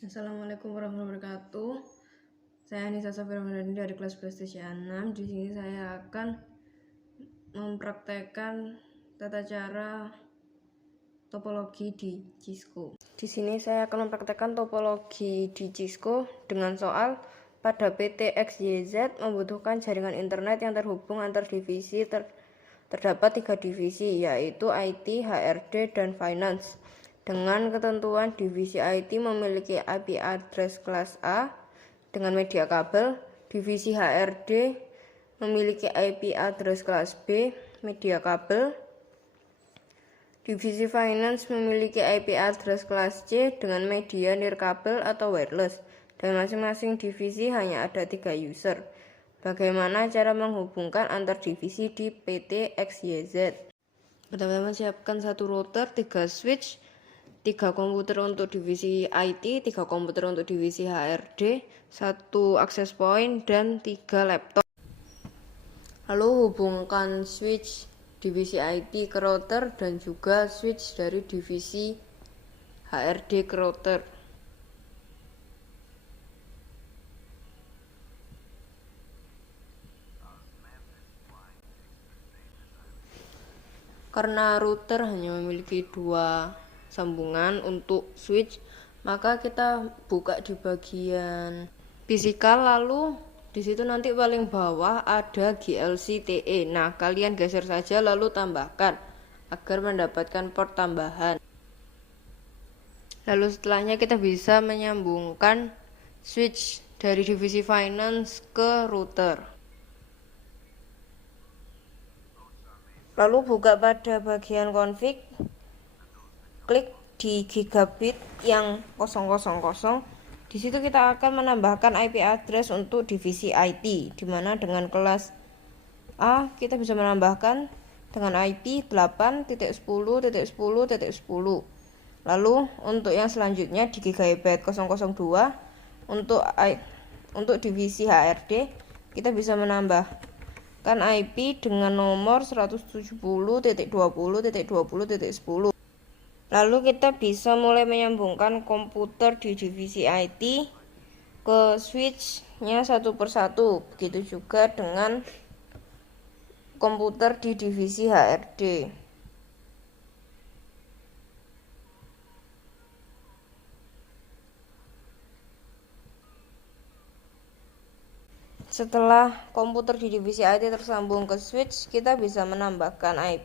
Assalamualaikum warahmatullahi wabarakatuh. Saya Anissa Safira Madani dari kelas PlayStation 6. Di sini saya akan mempraktekkan tata cara topologi di Cisco. Di sini saya akan mempraktekkan topologi di Cisco dengan soal pada PT XYZ membutuhkan jaringan internet yang terhubung antar divisi. Terdapat 3 divisi, yaitu IT, HRD, dan Finance. Dengan ketentuan divisi IT memiliki IP address kelas A dengan media kabel, divisi HRD memiliki IP address kelas B media kabel, divisi Finance memiliki IP address kelas C dengan media nirkabel atau wireless, dan masing-masing divisi hanya ada 3 user. Bagaimana cara menghubungkan antar divisi di PT XYZ? Pertama-tama siapkan 1 router, 3 switch, 3 komputer untuk divisi IT, 3 komputer untuk divisi HRD, 1 access point, dan 3 laptop. Lalu hubungkan switch divisi IT ke router dan juga switch dari divisi HRD ke router. Karena router hanya memiliki 2 sambungan untuk switch, maka kita buka di bagian fisikal, lalu di situ nanti paling bawah ada GLC-TE. Nah, kalian geser saja lalu tambahkan agar mendapatkan port tambahan. Lalu setelahnya kita bisa menyambungkan switch dari divisi Finance ke router. Lalu buka pada bagian config, klik di gigabit yang 000. Di situ kita akan menambahkan IP address untuk divisi IT, di mana dengan kelas A kita bisa menambahkan dengan IP 8.10.10.10. Lalu untuk yang selanjutnya di gigabit 002 untuk divisi HRD kita bisa menambahkan IP dengan nomor 170.20.20.10. Lalu kita bisa mulai menyambungkan komputer di divisi IT ke switch-nya satu persatu. Begitu juga dengan komputer di divisi HRD. Setelah komputer di divisi IT tersambung ke switch, kita bisa menambahkan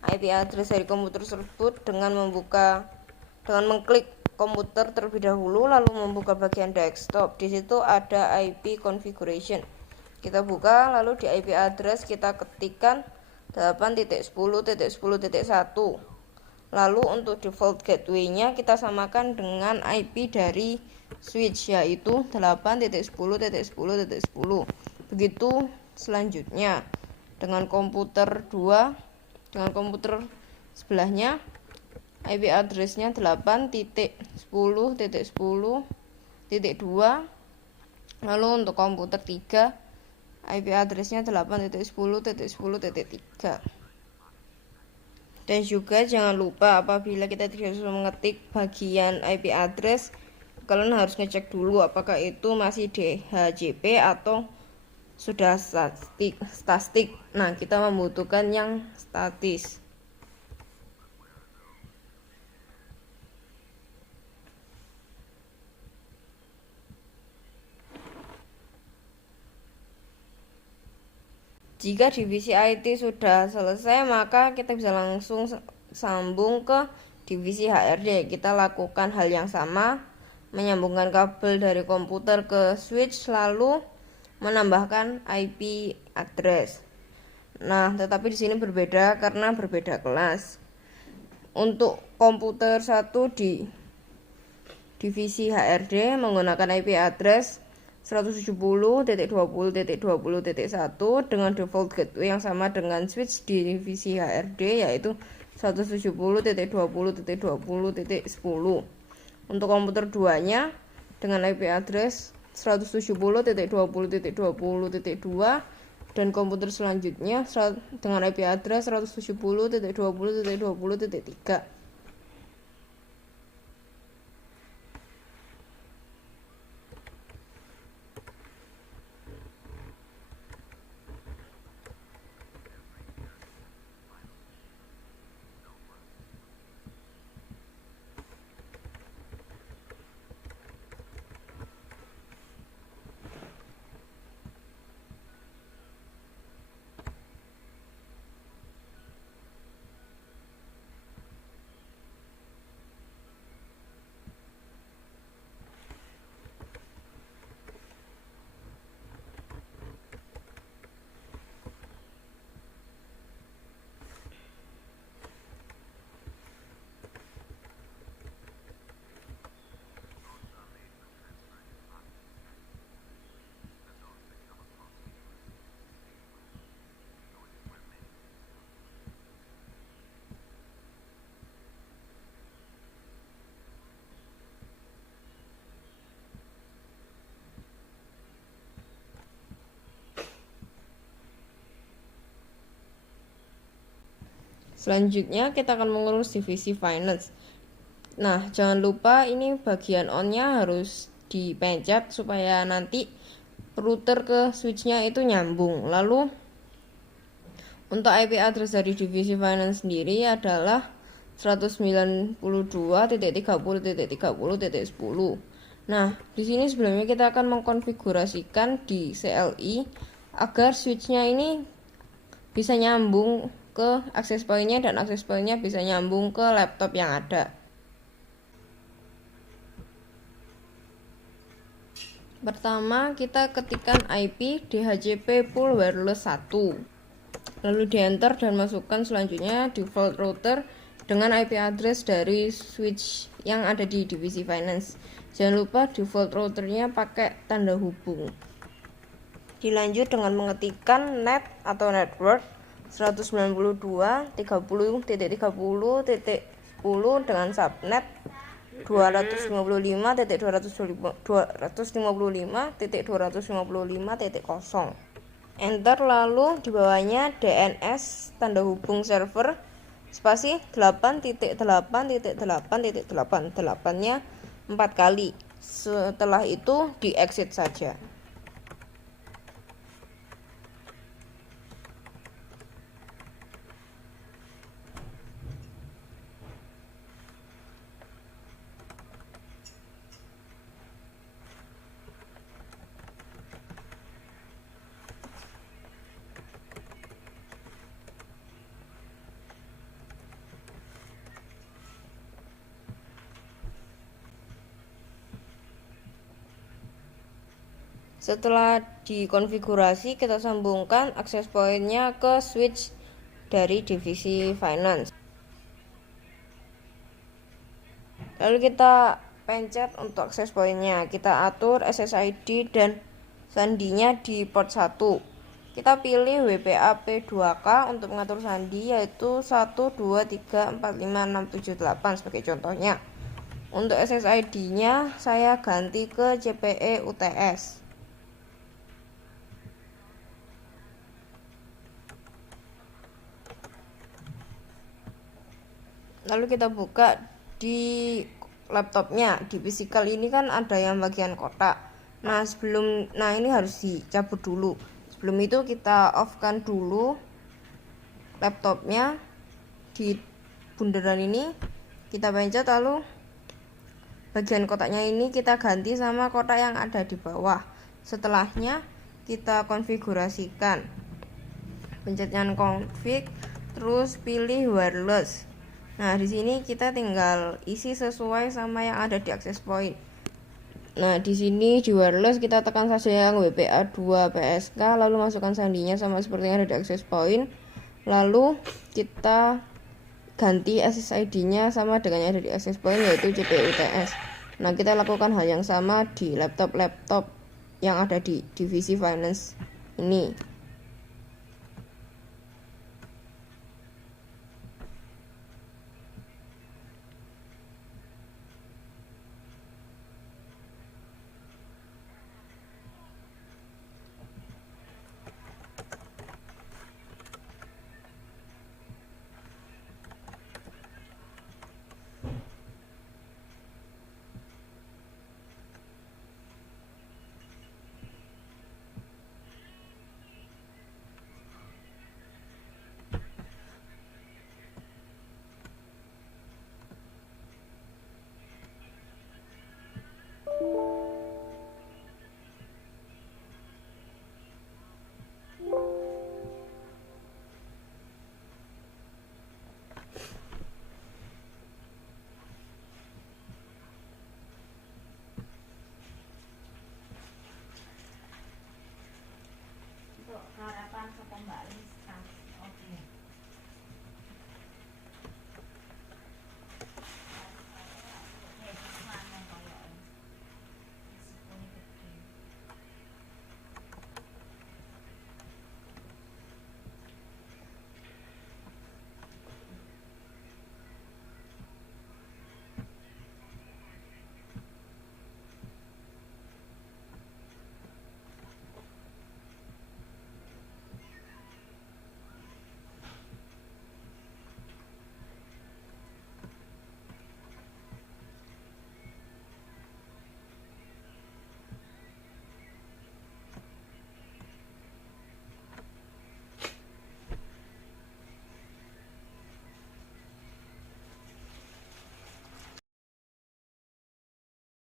IP address dari komputer tersebut dengan mengklik komputer terlebih dahulu, lalu membuka bagian desktop. Di situ ada IP configuration. Kita buka, lalu di IP address kita ketikkan 8.10.10.1. Lalu untuk default gateway-nya kita samakan dengan IP dari switch, yaitu 8.10.10.10. Begitu selanjutnya dengan komputer 2, dengan komputer sebelahnya IP address-nya 8.10.10.2. Lalu untuk komputer 3 IP address-nya 8.10.10.3. Dan juga jangan lupa apabila kita tidak bisa mengetik bagian IP address, kalian harus ngecek dulu apakah itu masih DHCP atau sudah statik. Nah, kita membutuhkan yang statis. Jika divisi IT sudah selesai, maka kita bisa langsung sambung ke divisi HRD. Kita lakukan hal yang sama, menyambungkan kabel dari komputer ke switch, lalu menambahkan IP address. Nah, tetapi di sini berbeda karena berbeda kelas. Untuk komputer 1 di divisi HRD menggunakan IP address 170.20.20.1 dengan default gateway yang sama dengan switch di divisi HRD, yaitu 170.20.20.10. Untuk komputer 2-nya dengan IP address 170.20.20.2 dan komputer selanjutnya dengan IP address 170.20.20.3. Selanjutnya kita akan mengurus divisi finance. Nah, jangan lupa ini bagian on-nya harus dipencet supaya nanti router ke switch-nya itu nyambung. Lalu untuk IP address dari divisi finance sendiri adalah 192.30.30.10. Nah, di sini sebelumnya kita akan mengkonfigurasikan di CLI agar switch-nya ini bisa nyambung ke access point-nya dan access point-nya bisa nyambung ke laptop yang ada. Pertama, kita ketikkan IP DHCP pool wireless 1. Lalu di enter dan masukkan selanjutnya default router dengan IP address dari switch yang ada di divisi finance. Jangan lupa default routernya pakai tanda hubung. Dilanjut dengan mengetikkan net atau network 192.30.30.10 dengan subnet 255.255.255.0. Enter, lalu di bawahnya DNS tanda hubung server spasi 8.8.8.8-nya 4 kali. Setelah itu di exit saja. Setelah dikonfigurasi, kita sambungkan access point-nya ke switch dari divisi finance. Lalu kita pencet untuk access point-nya. Kita atur SSID dan sandinya di port 1. Kita pilih WPA-P2K untuk mengatur sandi, yaitu 1234567 sebagai contohnya. Untuk SSID-nya saya ganti ke CPE UTS. Lalu kita buka di laptopnya. Di physical ini kan ada yang bagian kotak. Nah, ini harus dicabut dulu. Sebelum itu kita off-kan dulu laptopnya. Di bundaran ini kita pencet, lalu bagian kotaknya ini kita ganti sama kotak yang ada di bawah. Setelahnya kita konfigurasikan. Pencetnya config, terus pilih wireless. Nah, di sini kita tinggal isi sesuai sama yang ada di access point. Nah, di sini di wireless kita tekan saja yang WPA2 PSK, lalu masukkan sandinya sama seperti yang ada di access point. Lalu kita ganti SSID-nya sama dengan yang ada di access point, yaitu CPE UTS. Nah, kita lakukan hal yang sama di laptop-laptop yang ada di divisi finance ini.